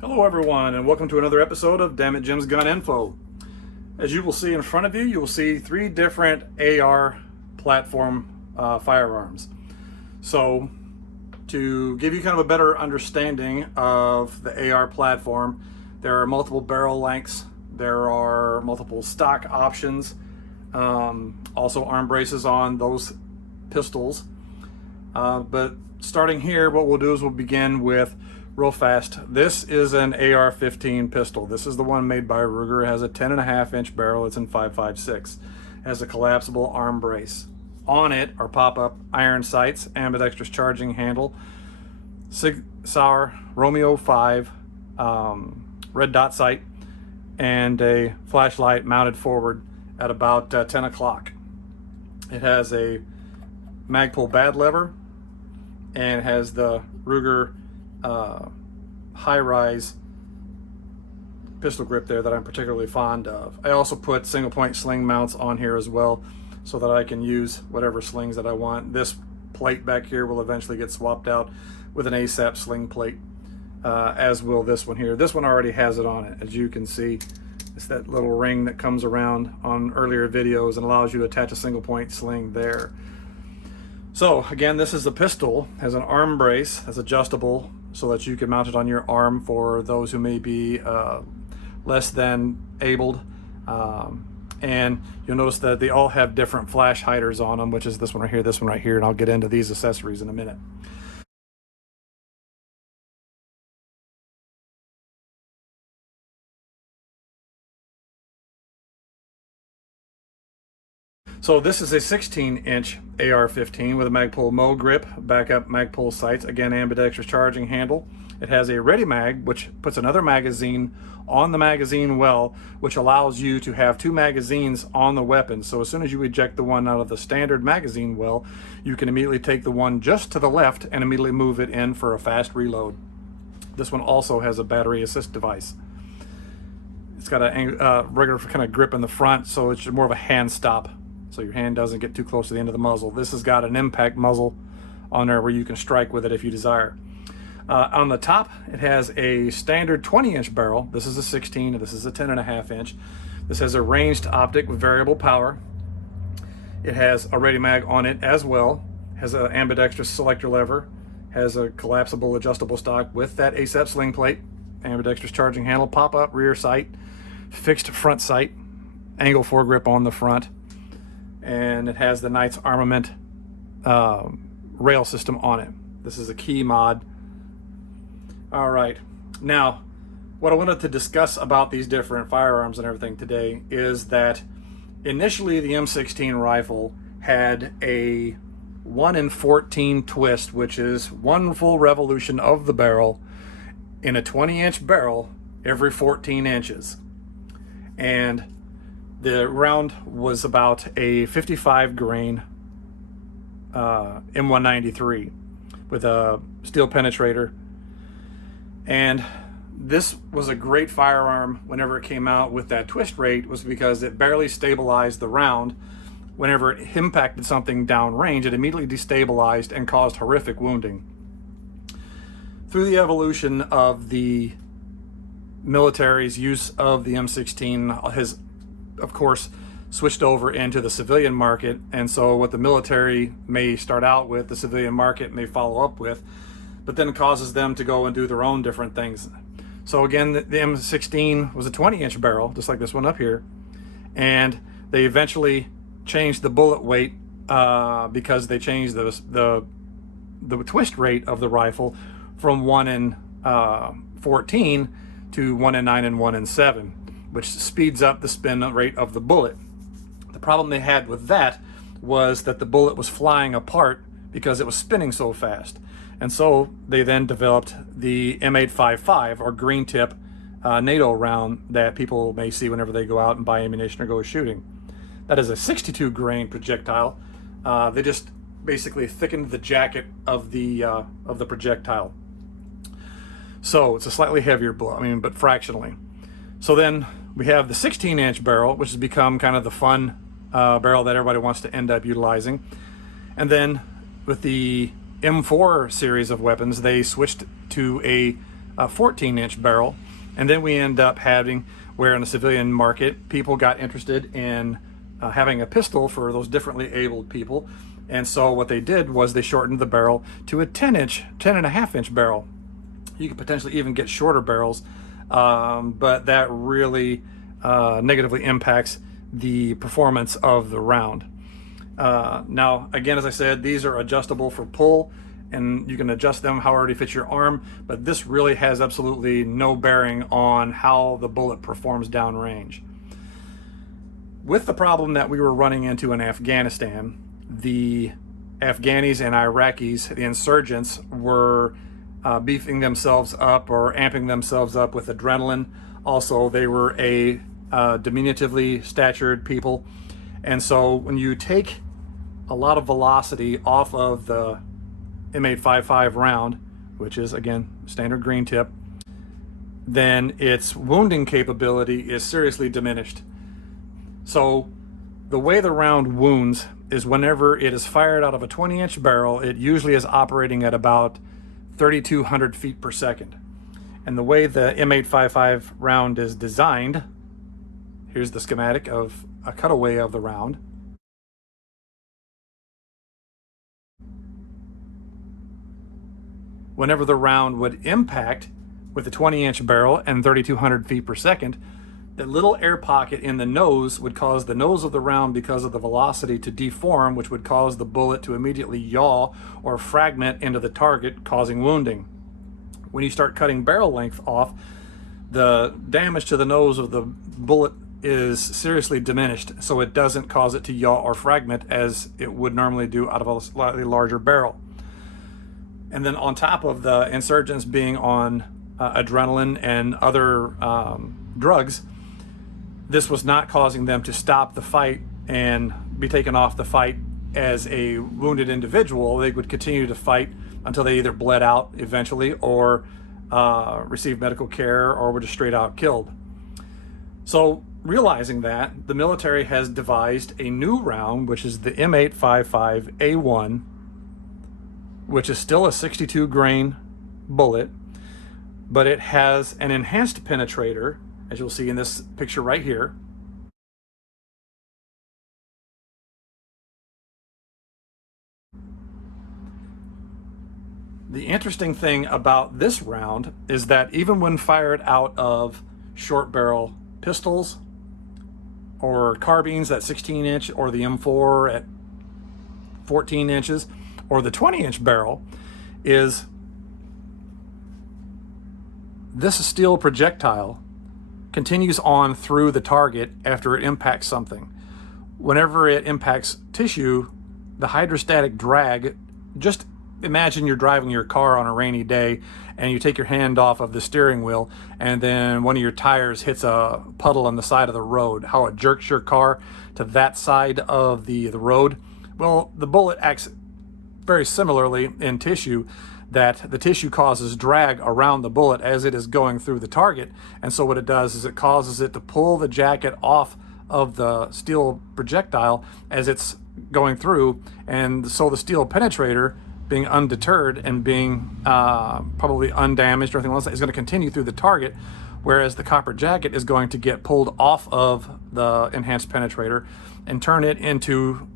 Hello everyone, and welcome to another episode of Dammit Jim's Gun Info. As you will see in front of you, you will see three different AR platform firearms. So to give you kind of a better understanding of the AR platform, there are multiple barrel lengths, there are multiple stock options, also arm braces on those pistols. But starting here, what we'll do is we'll begin with real fast. This is an AR-15 pistol. This is the one made by Ruger. It has a 10.5-inch barrel. It's in 5.56. It has a collapsible arm brace. On it are pop-up iron sights, ambidextrous charging handle, SigSauer Romeo 5 red dot sight, and a flashlight mounted forward at about 10 o'clock. It has a MAGPUL bad lever and has the Ruger high-rise pistol grip there that I'm particularly fond of. I also put single point sling mounts on here as well so that I can use whatever slings that I want. This plate back here will eventually get swapped out with an ASAP sling plate, as will this one here. This one already has it on it. As you can see, it's that little ring that comes around on earlier videos and allows you to attach a single point sling there. So again, this is the pistol, has an arm brace that's adjustable so that you can mount it on your arm for those who may be less than abled. And you'll notice that they all have different flash hiders on them, which is this one right here, and I'll get into these accessories in a minute. So this is a 16-inch AR-15 with a MAGPUL Mo grip, backup MAGPUL sights, again ambidextrous charging handle. It has a ready mag, which puts another magazine on the magazine well, which allows you to have two magazines on the weapon. So as soon as you eject the one out of the standard magazine well, you can immediately take the one just to the left and immediately move it in for a fast reload. This one also has a battery assist device. It's got a regular kind of grip in the front, so it's more of a hand stop, so your hand doesn't get too close to the end of the muzzle. This has got an impact muzzle on there where you can strike with it if you desire. On the top, it has a standard 20-inch barrel. This is a 16, and this is a 10.5-inch. This has a ranged optic with variable power. It has a ready mag on it as well. Has an ambidextrous selector lever. Has a collapsible adjustable stock with that ASAP sling plate. Ambidextrous charging handle, pop-up rear sight, fixed front sight, angle foregrip on the front. And it has the Knight's Armament rail system on it. This is a key mod. All right, now what I wanted to discuss about these different firearms and everything today is that initially the M16 rifle had a 1 in 14 twist, which is one full revolution of the barrel in a 20-inch barrel every 14 inches. And the round was about a 55 grain M193 with a steel penetrator. And this was a great firearm whenever it came out with that twist rate, was because it barely stabilized the round. Whenever it impacted something downrange, it immediately destabilized and caused horrific wounding. Through the evolution of the military's use of the M16 has, of course, switched over into the civilian market, and so what the military may start out with, the civilian market may follow up with, but then it causes them to go and do their own different things. So again, the M16 was a 20-inch barrel, just like this one up here, and they eventually changed the bullet weight because they changed the twist rate of the rifle from 1 in 14 to 1 in 9 and 1 in 7, which speeds up the spin rate of the bullet. The problem they had with that was that the bullet was flying apart because it was spinning so fast. And so they then developed the M855, or green tip NATO round that people may see whenever they go out and buy ammunition or go shooting. That is a 62 grain projectile. They just basically thickened the jacket of the projectile. So it's a slightly heavier bullet, but fractionally. So then we have the 16-inch barrel, which has become kind of the fun barrel that everybody wants to end up utilizing. And then with the M4 series of weapons, they switched to a 14-inch barrel. And then we end up having where in the civilian market, people got interested in having a pistol for those differently abled people. And so what they did was they shortened the barrel to a 10.5-inch barrel. You could potentially even get shorter barrels, but that really negatively impacts the performance of the round. Now, again, as I said, these are adjustable for pull, and you can adjust them however it fits your arm, but this really has absolutely no bearing on how the bullet performs downrange. With the problem that we were running into in Afghanistan, the Afghanis and Iraqis, the insurgents, were beefing themselves up or amping themselves up with adrenaline. Also, they were a diminutively statured people. And so when you take a lot of velocity off of the M855 round, which is, again, standard green tip, then its wounding capability is seriously diminished. So the way the round wounds is whenever it is fired out of a 20-inch barrel, it usually is operating at about 3,200 feet per second. And the way the M855 round is designed, here's the schematic of a cutaway of the round. Whenever the round would impact with a 20-inch barrel and 3,200 feet per second, the little air pocket in the nose would cause the nose of the round, because of the velocity, to deform, which would cause the bullet to immediately yaw or fragment into the target, causing wounding. When you start cutting barrel length off, the damage to the nose of the bullet is seriously diminished, so it doesn't cause it to yaw or fragment as it would normally do out of a slightly larger barrel. And then on top of the insurgents being on adrenaline and other drugs, this was not causing them to stop the fight and be taken off the fight as a wounded individual. They would continue to fight until they either bled out eventually or received medical care or were just straight out killed. So realizing that, the military has devised a new round, which is the M855A1, which is still a 62 grain bullet, but it has an enhanced penetrator, as you'll see in this picture right here. The interesting thing about this round is that even when fired out of short barrel pistols or carbines at 16-inch, or the M4 at 14 inches, or the 20-inch barrel, is this steel projectile continues on through the target after it impacts something. Whenever it impacts tissue, the hydrostatic drag, just imagine you're driving your car on a rainy day and you take your hand off of the steering wheel and then one of your tires hits a puddle on the side of the road, how it jerks your car to that side of the road. Well, the bullet acts very similarly in tissue, that the tissue causes drag around the bullet as it is going through the target. And so what it does is it causes it to pull the jacket off of the steel projectile as it's going through. And so the steel penetrator, being undeterred and being probably undamaged or anything else, is going to continue through the target, whereas the copper jacket is going to get pulled off of the enhanced penetrator and turn it into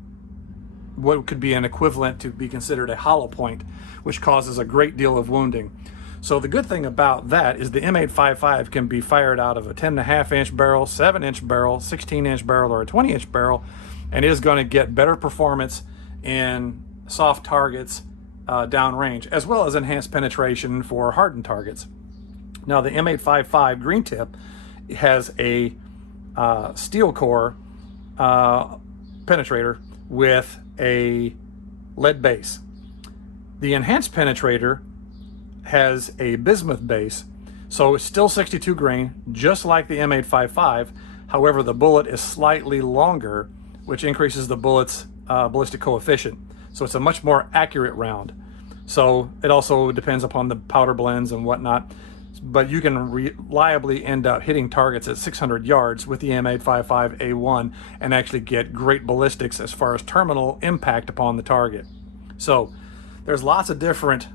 what could be an equivalent to be considered a hollow point, which causes a great deal of wounding. So the good thing about that is the M855 can be fired out of a 10.5-inch barrel, 7-inch barrel, 16-inch barrel, or a 20-inch barrel, and is going to get better performance in soft targets downrange, as well as enhanced penetration for hardened targets. Now the M855 green tip has a steel core penetrator with a lead base. The enhanced penetrator has a bismuth base, so it's still 62 grain, just like the M855. However, the bullet is slightly longer, which increases the bullet's ballistic coefficient. So it's a much more accurate round. So it also depends upon the powder blends and whatnot, but you can reliably end up hitting targets at 600 yards with the M855A1 and actually get great ballistics as far as terminal impact upon the target. So there's lots of different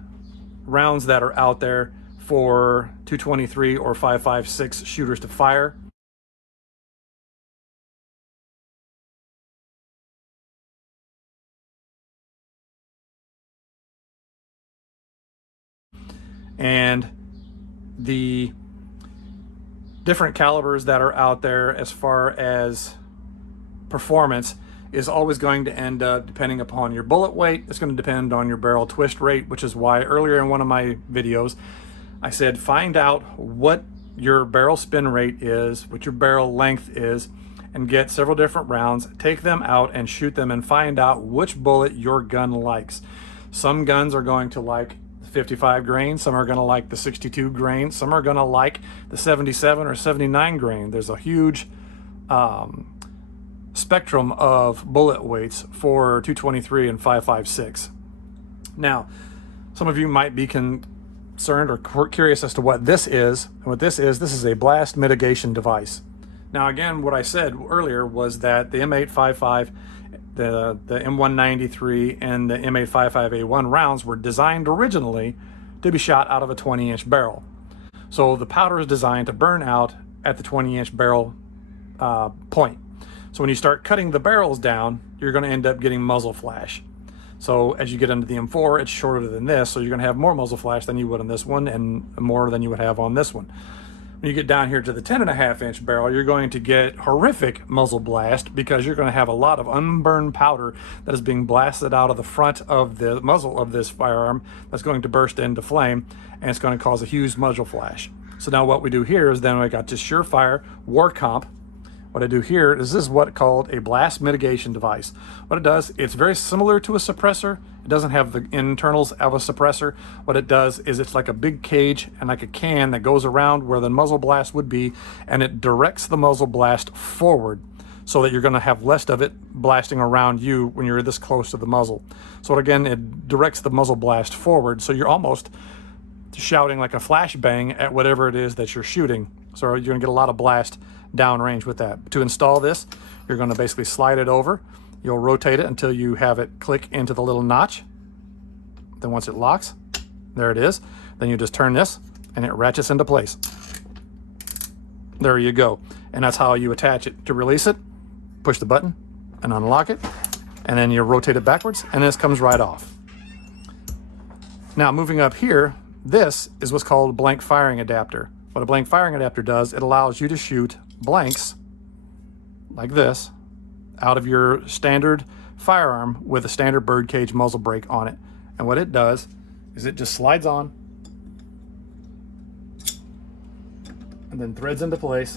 rounds that are out there for 223 or 5.56 shooters to fire. And the different calibers that are out there as far as performance is always going to end up depending upon your bullet weight. It's going to depend on your barrel twist rate, which is why earlier in one of my videos I said find out what your barrel spin rate is, what your barrel length is, and get several different rounds, take them out and shoot them and find out which bullet your gun likes. Some guns are going to like 55 grain, some are going to like the 62 grain, some are going to like the 77 or 79 grain. There's a huge spectrum of bullet weights for 223 and 5.56. Now, some of you might be concerned or curious as to what this is. And what this is a blast mitigation device. Now, again, what I said earlier was that the M855, the M193, and the M855A1 rounds were designed originally to be shot out of a 20-inch barrel. So the powder is designed to burn out at the 20-inch barrel point. So when you start cutting the barrels down, you're going to end up getting muzzle flash. So as you get into the M4, it's shorter than this, so you're going to have more muzzle flash than you would on this one and more than you would have on this one. When you get down here to the 10.5-inch barrel, you're going to get horrific muzzle blast because you're going to have a lot of unburned powder that is being blasted out of the front of the muzzle of this firearm that's going to burst into flame, and it's going to cause a huge muzzle flash. So now what we do here is then I got this Surefire War Comp. What I do here is this is what called a blast mitigation device. What it does, it's very similar to a suppressor. It doesn't have the internals of a suppressor. What it does is it's like a big cage and like a can that goes around where the muzzle blast would be, and it directs the muzzle blast forward so that you're going to have less of it blasting around you when you're this close to the muzzle. So again, it directs the muzzle blast forward, so you're almost shouting like a flashbang at whatever it is that you're shooting. So you're going to get a lot of blast downrange with that. To install this, you're going to basically slide it over. You'll rotate it until you have it click into the little notch. Then once it locks, there it is. Then you just turn this and it ratchets into place. There you go. And that's how you attach it. To release it, push the button and unlock it, and then you rotate it backwards and this comes right off. Now moving up here, this is what's called a blank firing adapter. What a blank firing adapter does, it allows you to shoot blanks like this out of your standard firearm with a standard birdcage muzzle brake on it. And what it does is it just slides on and then threads into place.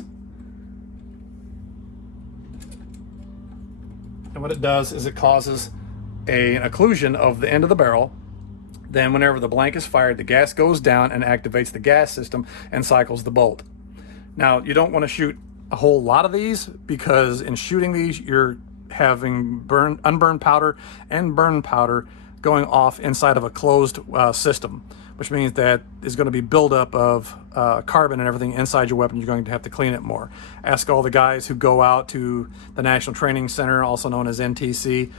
And what it does is it causes an occlusion of the end of the barrel. Then whenever the blank is fired, the gas goes down and activates the gas system and cycles the bolt. Now, you don't want to shoot a whole lot of these because in shooting these, you're having unburned powder and burned powder going off inside of a closed system, which means that there's going to be buildup of carbon and everything inside your weapon. You're going to have to clean it more. Ask all the guys who go out to the National Training Center, also known as NTC,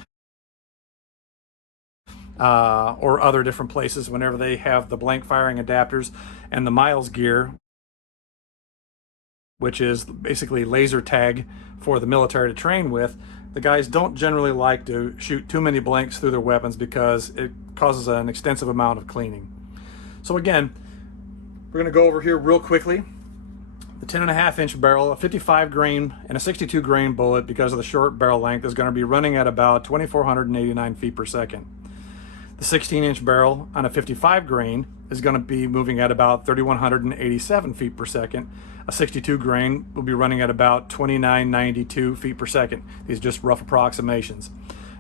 or other different places, whenever they have the blank firing adapters and the Miles gear, which is basically laser tag for the military to train with. The guys don't generally like to shoot too many blanks through their weapons because it causes an extensive amount of cleaning. So again, we're going to go over here real quickly. The 10.5-inch barrel, a 55 grain and a 62 grain bullet, because of the short barrel length, is going to be running at about 2,489 feet per second. The 16-inch barrel on a 55 grain is going to be moving at about 3,187 feet per second. A 62 grain will be running at about 2,992 feet per second. These are just rough approximations.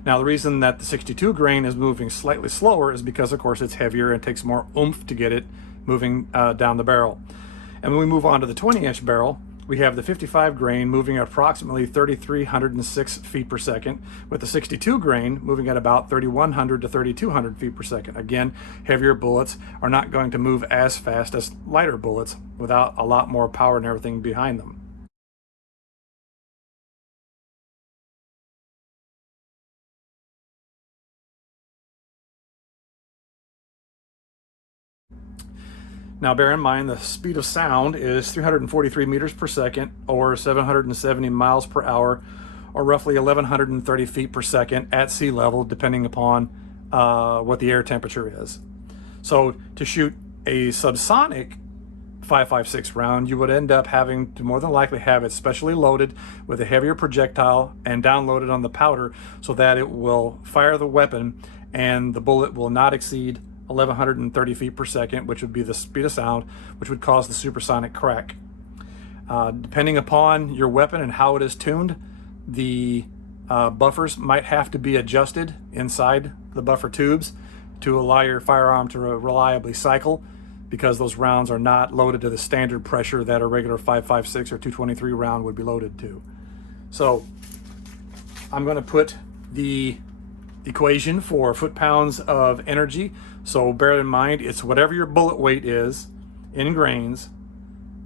Now, the reason that the 62 grain is moving slightly slower is because, of course, it's heavier and takes more oomph to get it moving down the barrel. And when we move on to the 20-inch barrel, we have the 55 grain moving at approximately 3,306 feet per second, with the 62 grain moving at about 3,100 to 3,200 feet per second. Again, heavier bullets are not going to move as fast as lighter bullets without a lot more power and everything behind them. Now bear in mind the speed of sound is 343 meters per second or 770 miles per hour or roughly 1130 feet per second at sea level, depending upon what the air temperature is. So to shoot a subsonic 5.56 round, you would end up having to more than likely have it specially loaded with a heavier projectile and downloaded on the powder so that it will fire the weapon and the bullet will not exceed 1130 feet per second, which would be the speed of sound, which would cause the supersonic crack. Depending upon your weapon and how it is tuned, the buffers might have to be adjusted inside the buffer tubes to allow your firearm to reliably cycle, because those rounds are not loaded to the standard pressure that a regular 5.56 or 223 round would be loaded to. So I'm going to put the equation for foot-pounds of energy. So bear in mind, it's whatever your bullet weight is in grains,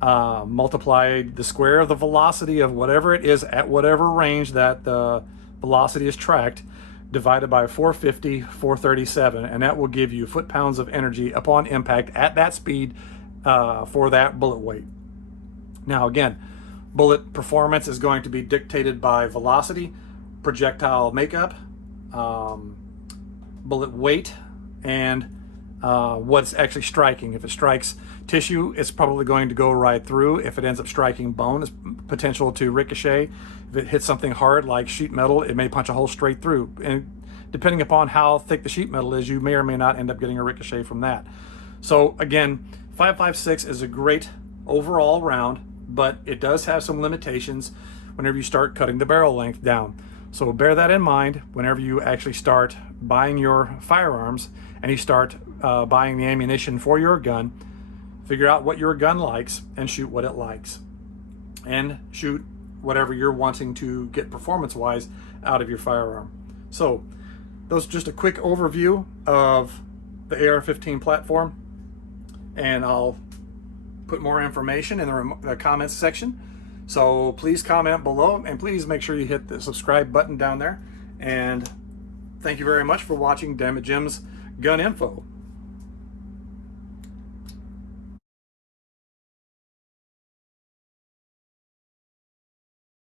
multiply the square of the velocity of whatever it is at whatever range that the velocity is tracked, divided by 450, 437, and that will give you foot-pounds of energy upon impact at that speed for that bullet weight. Now again, bullet performance is going to be dictated by velocity, projectile makeup, bullet weight, and what's actually striking. If it strikes tissue, it's probably going to go right through. If it ends up striking bone, it's potential to ricochet. If it hits something hard like sheet metal, it may punch a hole straight through. And depending upon how thick the sheet metal is, you may or may not end up getting a ricochet from that. So again, 5.56 is a great overall round, but it does have some limitations whenever you start cutting the barrel length down. So bear that in mind whenever you actually start buying your firearms and you start buying the ammunition for your gun. Figure out what your gun likes and shoot what it likes. And shoot whatever you're wanting to get performance-wise out of your firearm. So those are just a quick overview of the AR-15 platform, and I'll put more information in the comments section. So please comment below, and please make sure you hit the subscribe button down there. And thank you very much for watching Dammit Jim's Gun Info.